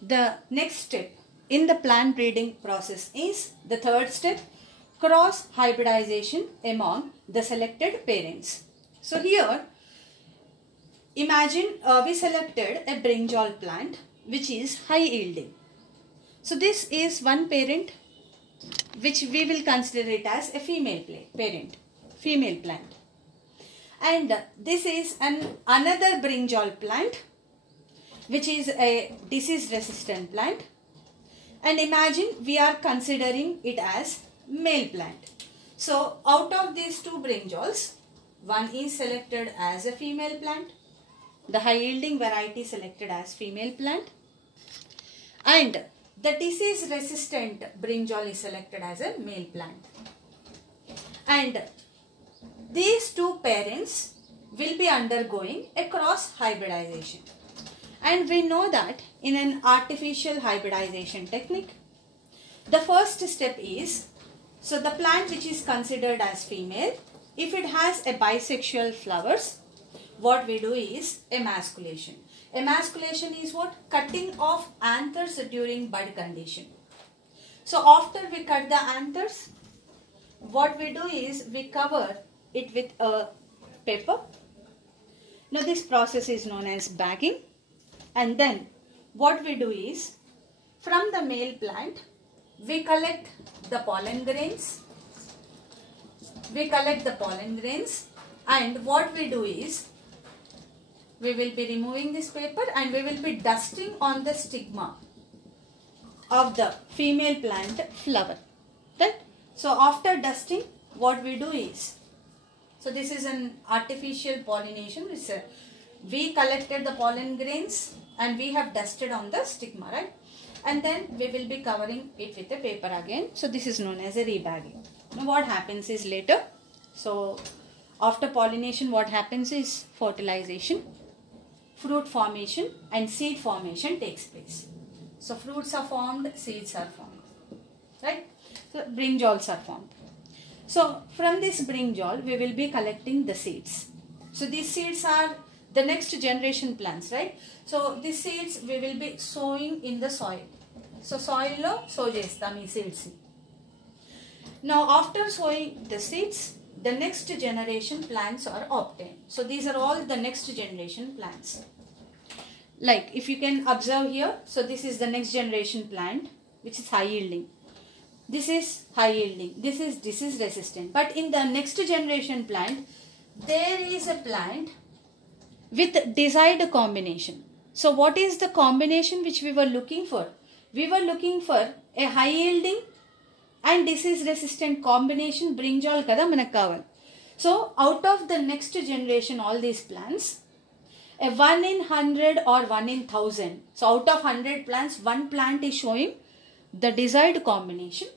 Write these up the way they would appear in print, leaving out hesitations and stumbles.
the next step in the plant breeding process is the third step, cross hybridization among the selected parents. So here, imagine we selected a brinjal plant which is high yielding. So this is one parent which we will consider it as a female plant. And this is another brinjal plant which is a disease resistant plant. And imagine we are considering it as male plant. So out of these two brinjals, one is selected as a female plant, the high yielding variety selected as female plant, and the disease resistant brinjal is selected as a male plant. And these two parents will be undergoing a cross hybridization. And we know that in an artificial hybridization technique, the first step is, so the plant which is considered as female, if it has a bisexual flowers, what we do is emasculation. Emasculation is what? Cutting off anthers during bud condition. So after we cut the anthers, what we do is we cover it with a paper. Now this process is known as bagging. And then what we do is, from the male plant, we collect the pollen grains. And what we do is, we will be removing this paper and we will be dusting on the stigma of the female plant flower. Right? So after dusting, what we do is, so this is an artificial pollination. We collected the pollen grains and we have dusted on the stigma, right? And then we will be covering it with a paper again. So this is known as a rebagging. Now what happens is later, so after pollination, what happens is fertilization, fruit formation and seed formation takes place. So fruits are formed, seeds are formed, right? So brinjals are formed. So from this brinjal, we will be collecting the seeds. So these seeds are the next generation plants, right? So these seeds we will be sowing in the soil. So soil lo sow chestam ee seeds. Now after sowing the seeds, the next generation plants are obtained. So these are all the next generation plants. Like if you can observe here, so this is the next generation plant which is high yielding. This is high yielding. This is disease resistant. But in the next generation plant, there is a plant with desired combination. So what is the combination which we were looking for? We were looking for a high yielding and disease resistant combination brinjal kada manaku kavali. So out of the next generation, all these plants, a 1 in 100 or 1 in 1000. So out of 100 plants, one plant is showing the desired combination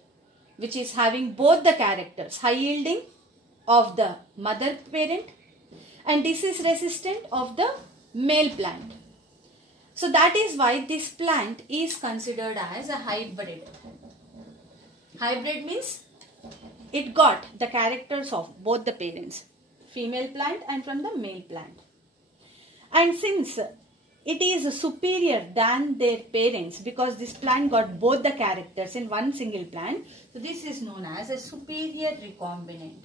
which is having both the characters, high yielding of the mother parent and disease resistant of the male plant. So that is why this plant is considered as a hybrid. Hybrid means it got the characters of both the parents, female plant and from the male plant. And since it is superior than their parents because this plant got both the characters in one single plant, so this is known as a superior recombinant.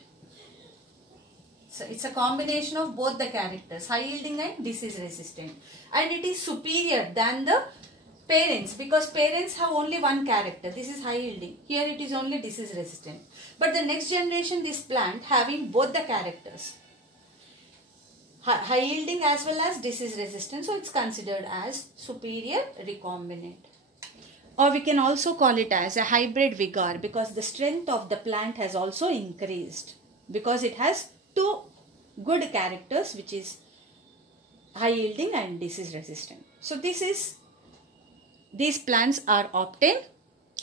So it's a combination of both the characters, high yielding and disease resistant. And it is superior than the parents because parents have only one character. This is high yielding. Here it is only disease resistant. But the next generation, this plant having both the characters, high yielding as well as disease resistant. So it's considered as superior recombinant. Or we can also call it as a hybrid vigor because the strength of the plant has also increased because it has two good characters which is high yielding and disease resistant. So these plants are obtained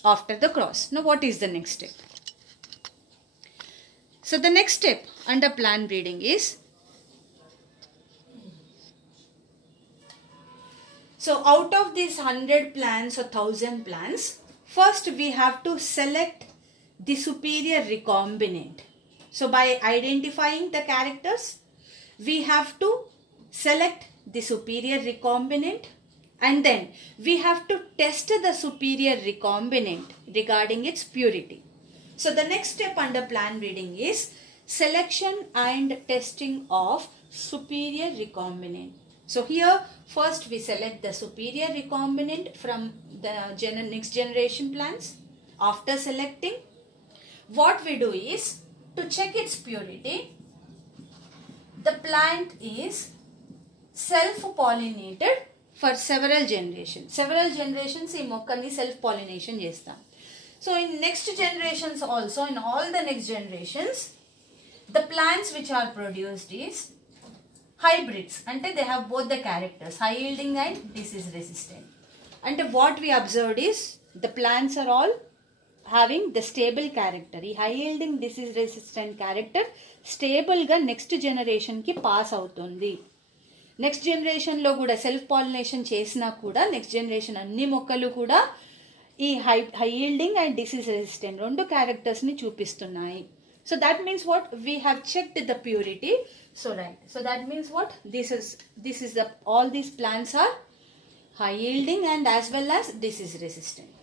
after the cross. Now what is the next step? So the next step under plant breeding is, so out of these 100 plants or 1000 plants, first we have to select the superior recombinant. So by identifying the characters, we have to select the superior recombinant and then we have to test the superior recombinant regarding its purity. So the next step under plant breeding is selection and testing of superior recombinant. So here first we select the superior recombinant from the next generation plants. After selecting, what we do is to check its purity. The plant is self-pollinated for several generations. Several generations ఈ మొక్కని self pollination చేస్తాం. So in next generations also, in all the next generations, the plants which are produced is hybrids. Ante they have both the characters, high yielding and disease resistant. Ante what we observed is the plants are all having the stable character. ఈ high yielding disease resistant character stable గా next generation కి pass అవుతుంది. Next జనరేషన్లో కూడా self pollination చేసినా కూడా next generation అన్ని మొక్కలు కూడా ఈ high yielding and disease resistant రెండు క్యారెక్టర్స్ని చూపిస్తున్నాయి. So that means what we have checked the purity. So right, so that means what this is the all these plants are high yielding and as well as disease resistant.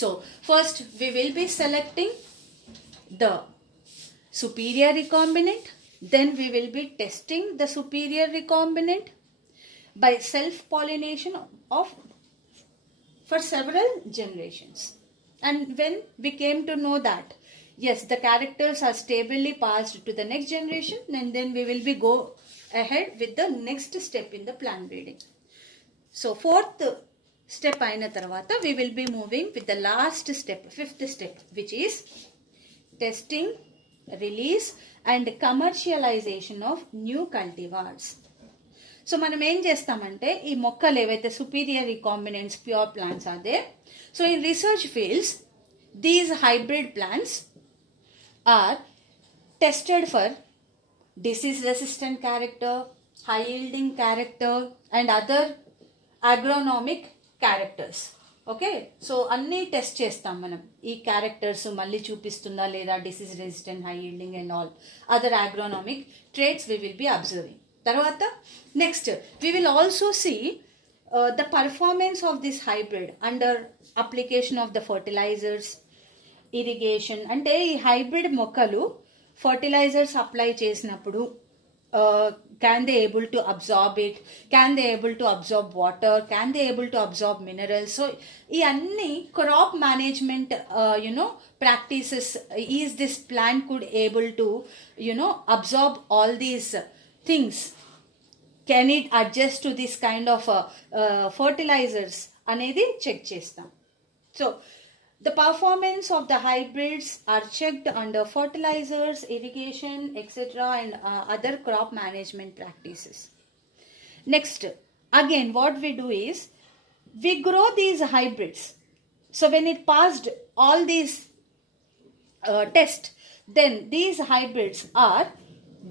So first we will be selecting the superior recombinant. Then we will be testing the superior recombinant by self-pollination for several generations. And when we came to know that, yes, the characters are stably passed to the next generation, and then we will be go ahead with the next step in the plant breeding. So fourth step aina tarvata, we will be moving with the last step, fifth step, which is testing, release and commercialization of new cultivars. So మనం ఏం చేస్తామంటే ఈ మొక్కలు ఏవైతే superior recombinants pure plants అదే, so in research fields these hybrid plants are tested for disease resistant character, high yielding character and other agronomic characters. Okay, so అన్నీ test చేస్తాం మనం. ఈ క్యారెక్టర్స్ మళ్ళీ చూపిస్తుందా లేదా, disease resistant, high yielding and all other agronomic traits we will be observing. తర్వాత next we will also see the performance of this hybrid under application of the fertilizers, irrigation. అంటే ఈ hybrid మొక్కలు fertilizers apply చేసినప్పుడు can they able to absorb it, can they able to absorb water, can they able to absorb minerals. So ee anni crop management practices, is this plant could able to absorb all these things, can it adjust to this kind of fertilizers anedi check chestam. So the performance of the hybrids are checked under fertilizers, irrigation, etc. and other crop management practices. Next, again what we do is we grow these hybrids. So when it passed all these tests, then these hybrids are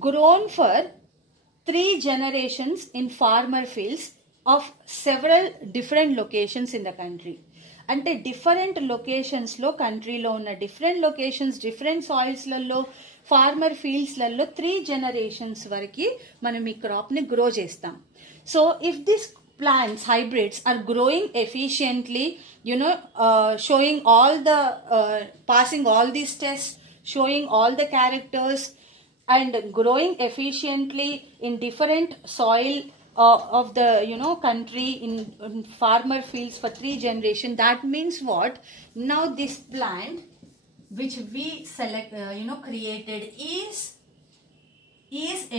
grown for 3 generations in farmer fields of several different locations in the country. అంటే different లొకేషన్స్లో, కంట్రీలో ఉన్న different locations, different సాయిల్స్లలో, farmer ఫీల్డ్స్లలో 3 generations వరకు మనం ఈ క్రాప్ని గ్రో చేస్తాం. So if this plants, hybrids are growing efficiently, showing all the, passing all these tests, showing all the characters and growing efficiently in different soil of the country in farmer fields for 3 generations. That means what? Now this plant which we select created is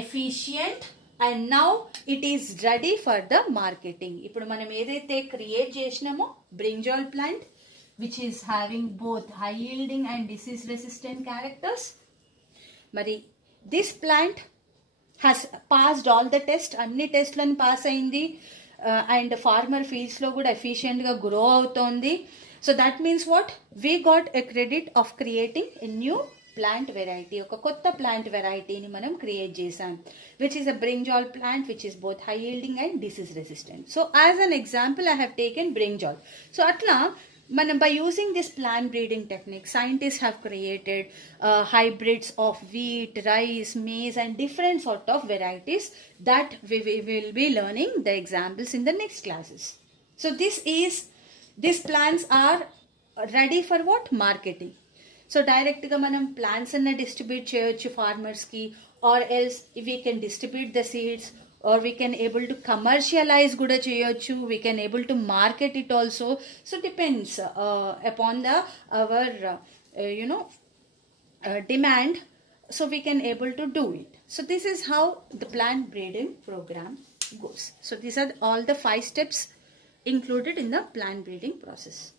efficient and now it is ready for the marketing. ఇప్పుడు మనం ఏదైతే create చేసినామో brinjal plant which is having both high yielding and disease resistant characters, మరి this plant has passed all the tests, అన్ని టెస్ట్లను pass అయింది and farmer ఫీల్డ్స్లో కూడా ఎఫిషియెంట్గా grow అవుతోంది. So that means what, we got a credit of creating a new plant variety. ఒక కొత్త plant వెరైటీని మనం create చేసాం, which is a brinjal plant which is both high yielding and disease resistant. So as an example I have taken brinjal. So అట్లా మనం by using this plant breeding technique, scientists have created hybrids of wheat, rice, maize and different sort of varieties that we will be learning the examples in the next classes. So these plants are ready for what? Marketing. So direct ga manam plants anna distribute cheyochu farmers ki, or else if we can distribute the seeds, or we can able to commercialize kuda cheyochu, we can able to market it also. So depends upon the our demand, so we can able to do it. So this is how the plant breeding program goes. So these are all the 5 steps included in the plant breeding process.